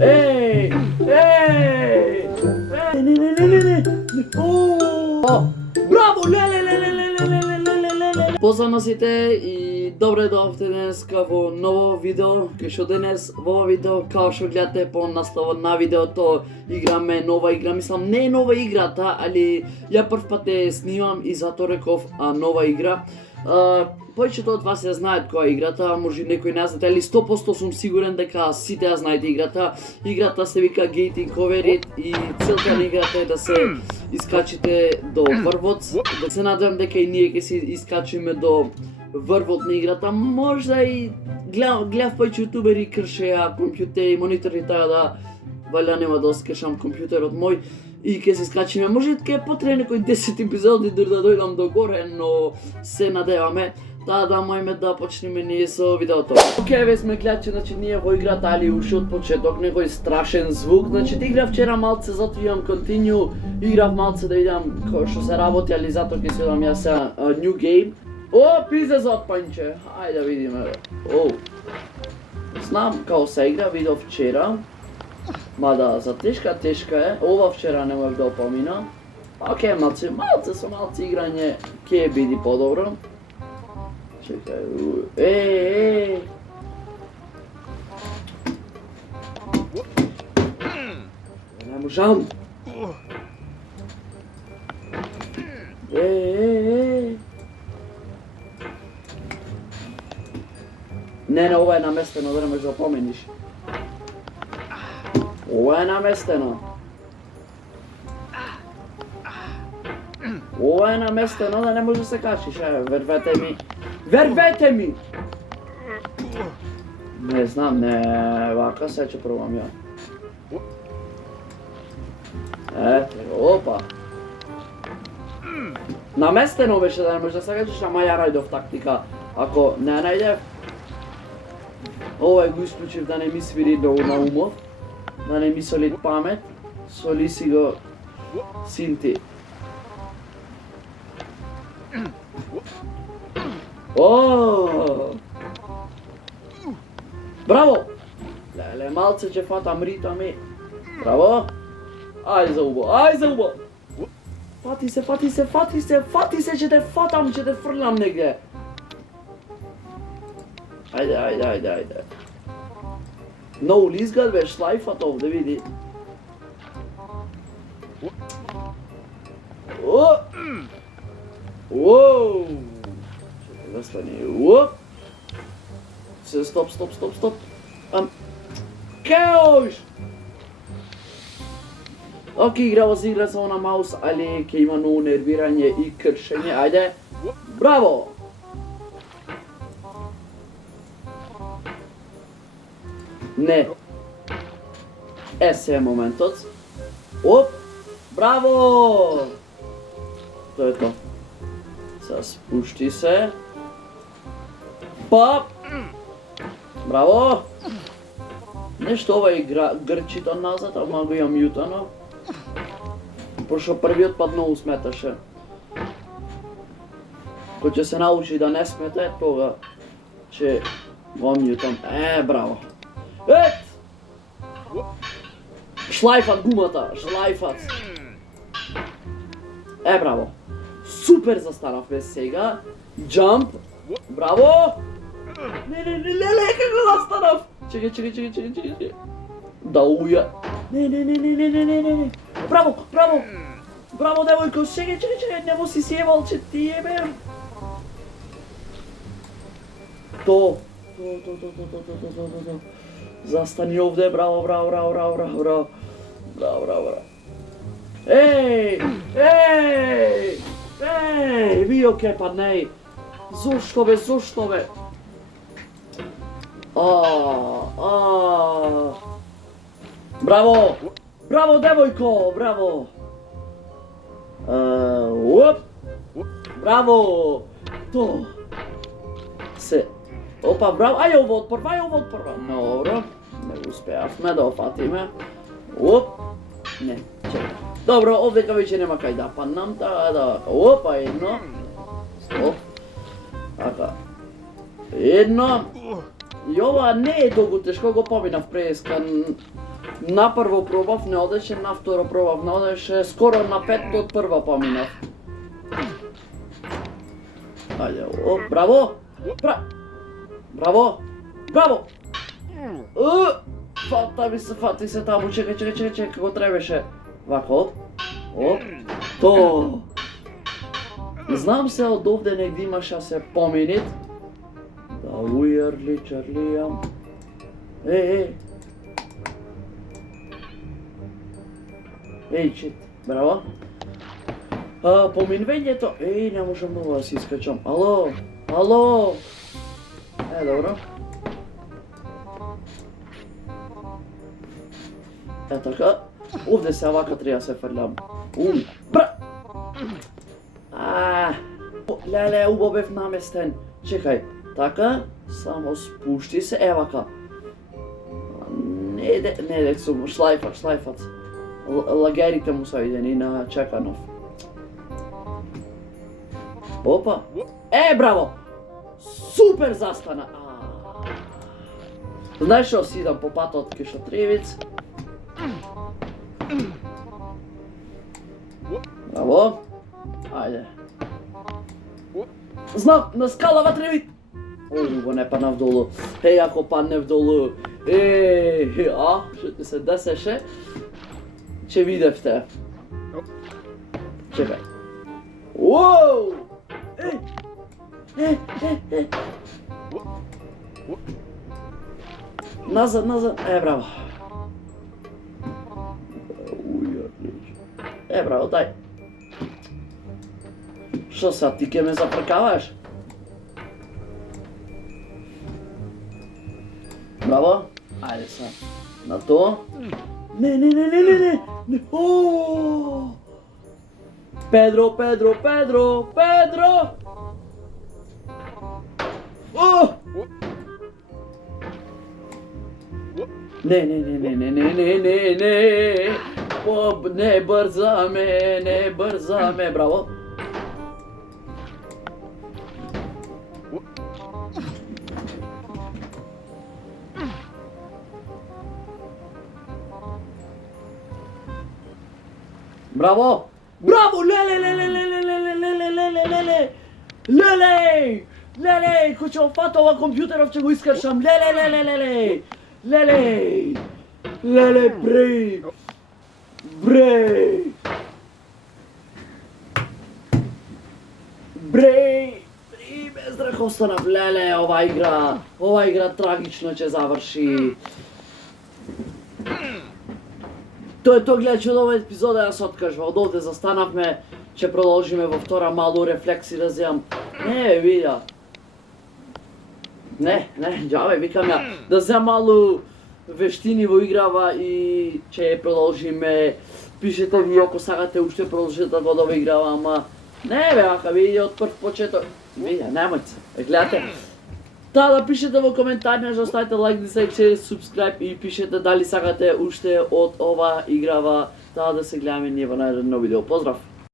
Ей! Ей! Не. О! Браво! Ле. Поздрав на сите и добре дојавте денеска во ново видео, кај што денес во ова видео, као што гледате по насловот на видеото, играме нова игра, мислам не е нова играта, али ја прв пат е снимам и затоа реков нова игра. Повеќето од вас ја знаат која е играта, може некој не знаат, али 100% сум сигурен дека сите ја знаете играта. Играта се вика Getting Over It и целта на играта е да се искачите до врвот. Да се надевам дека и ние ќе се искачиме до врвот на играта. Можда и гледав повеќе јутубери кршеа компјутери, монитори, таа да валја нема да скршам компјутерот мој и ќе се скачиме. Може дека е потребно некои 10 епизоди да дојдам до горе, но се надеваме. Таа да можеме да почнеме ние со видеото. Океј, ве сме гледачи, значи ние во играта, али уште од почеток, некој страшен звук. Значи играв вчера малце, затоа имам continue, играв малце да видам кој што се работи, али затоа ќе се видам јас new game. О, пизе за отпањче. Ајде да видиме. О. Знам како се игра, видов вчера. Мада за тешка е. Ова вчера не можев да опомина. Океј, малце играње ќе биде подобро. Чекај, не можам. Не, ова е наместено, да не можеш да опомениш. Ова е наместено. Ова е наместено да не може да се качиш, вервете ми! Не знам, не, вака се ќе пробам ја. Ете, опа! Наместено беше да не може да се качиш, ама ја најдов тактика. Ако не најдев, овој го исклучив да не ми свири долу на умов, да не ми соли памет, соли си го синти. О! Браво! Леле, малце ќе фатам ритами. Браво! Ај за убо! Фати се, ќе те фатам, ќе те фрлам негде. Ајде. Многу ли изгад бе, шлајфат овде, види. Уоу! Чекай да стане. Уоп! Се стоп. Кеош! Оке, играва се игра само на маус, али ќе има многу нервирање и кршење. Ајде! Браво! Не. Се е моментот. Оп! Браво! Тоа е тоа. Спушти се. Пап! Браво! Нешто ова игра грчито назад, ама го имам јутано. Пошто првиот пат многу сметаше. Кој ќе се научи да не смете, тога ќе го мјутам. Браво! Ет! Шлајфат гумата, браво! Супер застанавме сега. Джамп. Браво! Не, како застанав? Чекай. Да уја. Не. Браво! Браво, девојко, чекай, немо си сјевал, че ти ебем. То. Застани овде, браво. Ей, вио ке паднеј. Зошто бе? Браво, девојко, браво. Браво. То. Се. Опа, браво. Ај ово отпрва. Добро. Не успеавме да офатиме. Не, чекай. Добро, овдека веќе нема кај да паднам, така да... Опа, едно. Стоп. Така. Едно. И ова не е долго тешко, го поминав преска. На прво пробав, не одеше, на второ пробав, не одеше, скоро на петто од прва поминав. Ајде, о, браво! Браво! Браво! Фати се таму, чекај, како требаше. Вако, оп, то! Знам се од овде негде имаше се поминит. Да ујерли, чарлијам. Еј, чит, браво. Поминвењето, не можам много да се искачам. Ало. Добро. Така. Овде се вака треба се фрлям. Леле, убаво бев наместен. Чекај, така, само спушти се, вака. Не дек сум, шлајфат. Лагерите му са идени на Чеканов. Опа. Браво! Супер застана! Знаеш што, си идам по патот кај Шатревиц. Браво! Ајде. Знам, на скала ватре вид! Го не паднав долу. Ако паднев долу. Што ти се десеше? Че видевте. Чекај. Уоу! Назад. Браво. Браво, дај. Што са, ти ке ме запркаваш? Браво. Ајде са. На то. Не. Педро. Не. Не бързаме, браво. Браво, леле, кој ќе офата ова компјутеров ќе го искршам, леле, бреј, без драх останав, леле, ова игра трагично ќе заврши. Тоа гледајќи од ова епизода ја се откажва, од овде застанавме, ќе продолжиме во втора малу рефлекси да земам. Не, видја. Не, џабе, викам ја, да земам малу вештини во играва и ќе продолжиме. Пишете ви ако сакате уште продолжите да го да играва, ама не бе, ака види од прв почеток. Видја, немојте, гледате. Да пишете во коментарите, да оставите лайк, дизлайк, шер, субскрайб и пишете дали сакате уште од ова играва, да се гледаме ние во наредно видео. Поздрав!